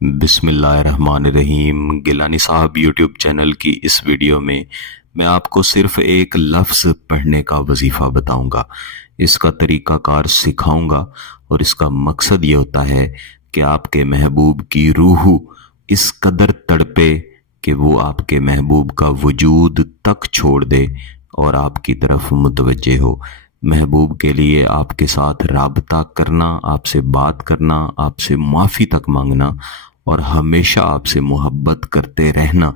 बिस्मिल्लाहिर्रहमानिर्रहीम। गिलानी साहब YouTube channel की इस वीडियो में मैं आपको सिर्फ एक लफ्ज़ पढ़ने का वजीफ़ा बताऊंगा, इसका तरीक़ाकार सिखाऊंगा और इसका मकसद ये होता है कि आपके महबूब की रूह इस कदर तड़पे कि वो आपके महबूब का वजूद तक छोड़ दे और आपकी तरफ मुतवज्जे हो। महबूब के लिए आपके साथ राबता करना, आपसे बात करना, आपसे माफ़ी तक मांगना और हमेशा आपसे मोहब्बत करते रहना,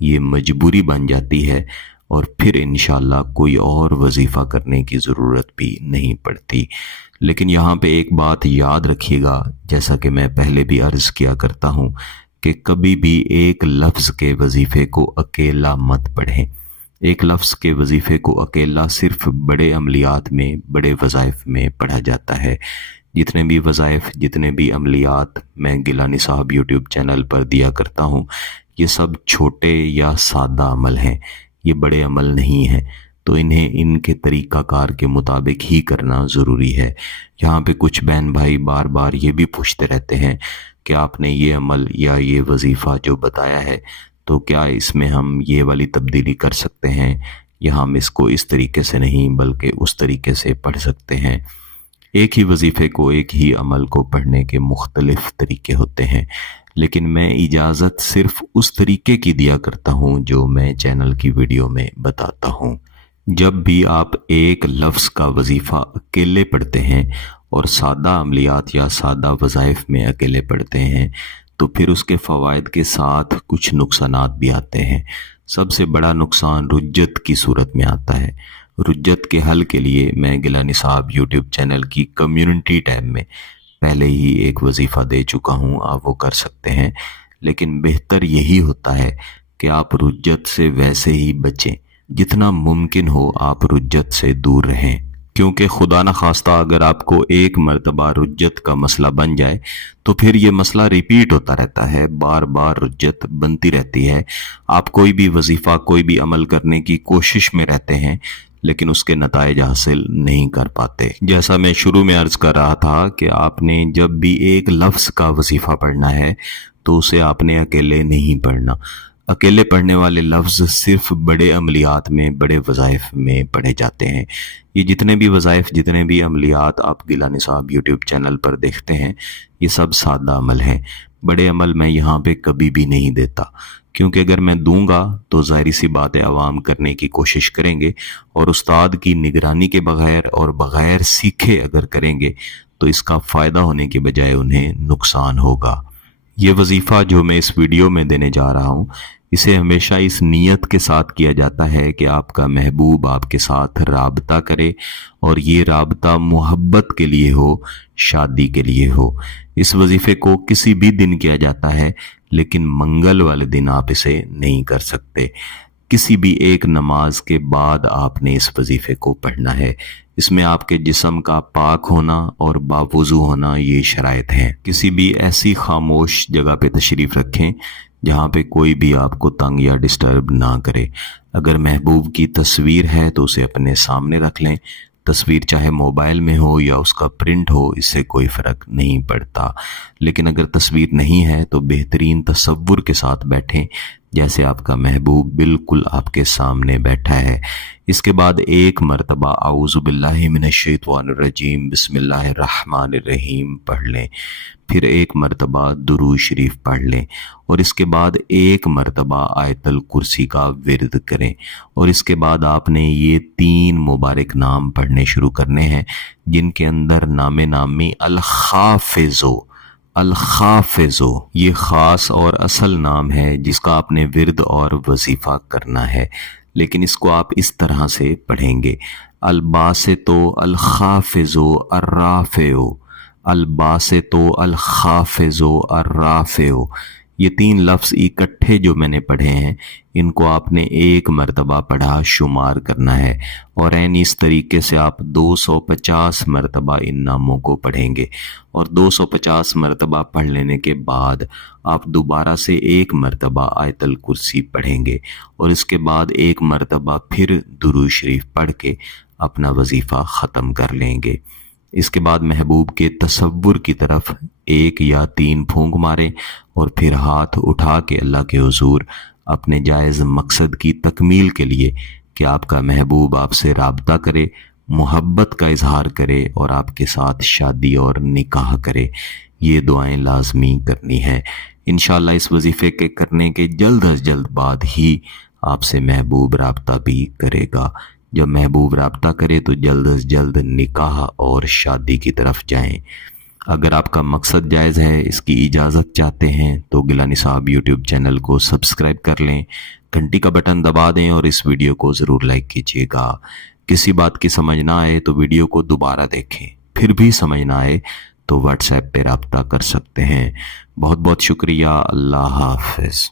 ये मजबूरी बन जाती है और फिर इंशाअल्लाह कोई और वजीफ़ा करने की ज़रूरत भी नहीं पड़ती। लेकिन यहाँ पे एक बात याद रखिएगा, जैसा कि मैं पहले भी अर्ज़ किया करता हूँ कि कभी भी एक लफ्ज़ के वजीफ़े को अकेला मत पढ़ें। एक लफ्ज़ के वजीफ़े को अकेला सिर्फ बड़े अमलियात में, बड़े वज़ाइफ में पढ़ा जाता है। जितने भी वज़ाइफ, जितने भी अमलियात मैं गिलानी साहब यूट्यूब चैनल पर दिया करता हूँ, ये सब छोटे या सादा अमल हैं, ये बड़े अमल नहीं हैं, तो इन्हें इनके तरीक़ाकार के मुताबिक ही करना ज़रूरी है। यहाँ पे कुछ बहन भाई बार बार ये भी पूछते रहते हैं कि आपने ये अमल या ये वजीफ़ा जो बताया है, तो क्या इसमें हम ये वाली तब्दीली कर सकते हैं या हम इसको इस तरीके से नहीं बल्कि उस तरीके से पढ़ सकते हैं। एक ही वजीफ़े को, एक ही अमल को पढ़ने के मुख्तलिफ तरीके होते हैं, लेकिन मैं इजाज़त सिर्फ उस तरीके की दिया करता हूँ जो मैं चैनल की वीडियो में बताता हूँ। जब भी आप एक लफ्ज़ का वजीफ़ा अकेले पढ़ते हैं और सादा अमलियात या सादा वज़ाइफ में अकेले पढ़ते हैं, तो फिर उसके फ़वाइद के साथ कुछ नुकसानात भी आते हैं। सबसे बड़ा नुकसान रुज्जत की सूरत में आता है। रुज्जत के हल के लिए मैं गिलानी साहब यूट्यूब चैनल की कम्युनिटी टैब में पहले ही एक वजीफ़ा दे चुका हूँ, आप वो कर सकते हैं। लेकिन बेहतर यही होता है कि आप रुज्जत से वैसे ही बचें, जितना मुमकिन हो आप रुज्जत से दूर रहें, क्योंकि खुदा न खास्ता अगर आपको एक मर्तबा रुज्जत का मसला बन जाए तो फिर ये मसला रिपीट होता रहता है, बार बार रुज्जत बनती रहती है। आप कोई भी वजीफ़ा, कोई भी अमल करने की कोशिश में रहते हैं लेकिन उसके नताइज हासिल नहीं कर पाते। जैसा मैं शुरू में अर्ज़ कर रहा था कि आपने जब भी एक लफ्ज़ का वजीफ़ा पढ़ना है तो उसे आपने अकेले नहीं पढ़ना। अकेले पढ़ने वाले लफ्ज़ सिर्फ बड़े अमलियात में, बड़े वज़ाइफ में पढ़े जाते हैं। ये जितने भी वज़ाइफ, जितने भी अमलियात आप गिलानी साहब यूट्यूब चैनल पर देखते हैं, ये सब सादा अमल हैं। बड़े अमल मैं यहाँ पे कभी भी नहीं देता, क्योंकि अगर मैं दूंगा तो ज़ाहिर सी बात है आवाम करने की कोशिश करेंगे और उस्ताद की निगरानी के बगैर और बगैर सीखे अगर करेंगे तो इसका फ़ायदा होने के बजाय उन्हें नुकसान होगा। ये वजीफ़ा जो मैं इस वीडियो में देने जा रहा हूँ, इसे हमेशा इस नीयत के साथ किया जाता है कि आपका महबूब आपके साथ राबता करे और ये राबता मोहब्बत के लिए हो, शादी के लिए हो। इस वजीफ़े को किसी भी दिन किया जाता है, लेकिन मंगल वाले दिन आप इसे नहीं कर सकते। किसी भी एक नमाज के बाद आपने इस वजीफ़े को पढ़ना है। इसमें आपके जिस्म का पाक होना और बावुज़ू होना ये शराइत हैं। किसी भी ऐसी खामोश जगह पे तशरीफ़ रखें जहाँ पे कोई भी आपको तंग या डिस्टर्ब ना करे। अगर महबूब की तस्वीर है तो उसे अपने सामने रख लें। तस्वीर चाहे मोबाइल में हो या उसका प्रिंट हो, इससे कोई फ़र्क नहीं पड़ता। लेकिन अगर तस्वीर नहीं है तो बेहतरीन तसव्वुर के साथ बैठें, जैसे आपका महबूब बिल्कुल आपके सामने बैठा है। इसके बाद एक मरतबा औज़ु बिल्लाहि मिनश्शैतानिर्रजीम बिस्मिल्लाहिर्रहमानिर्रहीम पढ़ लें। फिर एक मरतबा दुरूद शरीफ पढ़ लें और इसके बाद एक मरतबा आयतल कुर्सी का विर्द करें। और इसके बाद आपने ये 3 मुबारक नाम पढ़ने शुरू करने हैं, जिनके अंदर नामे नामी अल-खाफ़िज़ो, अल-खाफ़िज़ो ये ख़ास और असल नाम है जिसका आपने विर्द और वजीफ़ा करना है। लेकिन इसको आप इस तरह से पढ़ेंगे, अल-बासितो अल-खाफ़िज़ो अर्राफ़िओ, अल-बासितो अल-खाफ़िज़ो अर्राफ़िओ। ये 3 लफ्ज़ इकट्ठे जो मैंने पढ़े हैं, इनको आपने एक मरतबा पढ़ा शुमार करना है और ऐन इस तरीके से आप 250 मरतबा इन नामों को पढ़ेंगे। और 250 मरतबा पढ़ लेने के बाद आप दोबारा से एक मरतबा आयतल कुर्सी पढ़ेंगे और इसके बाद एक मरतबा फिर दुरूद शरीफ पढ़ के अपना वजीफ़ा ख़त्म कर लेंगे। इसके बाद महबूब के तसव्वुर की तरफ 1 या 3 फूंक मारें और फिर हाथ उठा के अल्लाह के हुजूर अपने जायज़ मकसद की तकमील के लिए कि आपका महबूब आपसे राब्ता करे, मोहब्बत का इजहार करे और आपके साथ शादी और निकाह करे, ये दुआएं लाजमी करनी है। इंशाअल्लाह इस वजीफ़े के करने के जल्द अज जल्द बाद ही आपसे महबूब राब्ता भी करेगा। जब महबूब राब्ता करे तो जल्द अज जल्द निकाह और शादी की तरफ जाएं। अगर आपका मकसद जायज़ है, इसकी इजाज़त चाहते हैं तो गिलानी साहब यूट्यूब चैनल को सब्सक्राइब कर लें, घंटी का बटन दबा दें और इस वीडियो को ज़रूर लाइक कीजिएगा। किसी बात की समझ ना आए तो वीडियो को दोबारा देखें, फिर भी समझ ना आए तो व्हाट्सएप पे राब्ता कर सकते हैं। बहुत बहुत शुक्रिया। अल्लाह हाफ़िज़।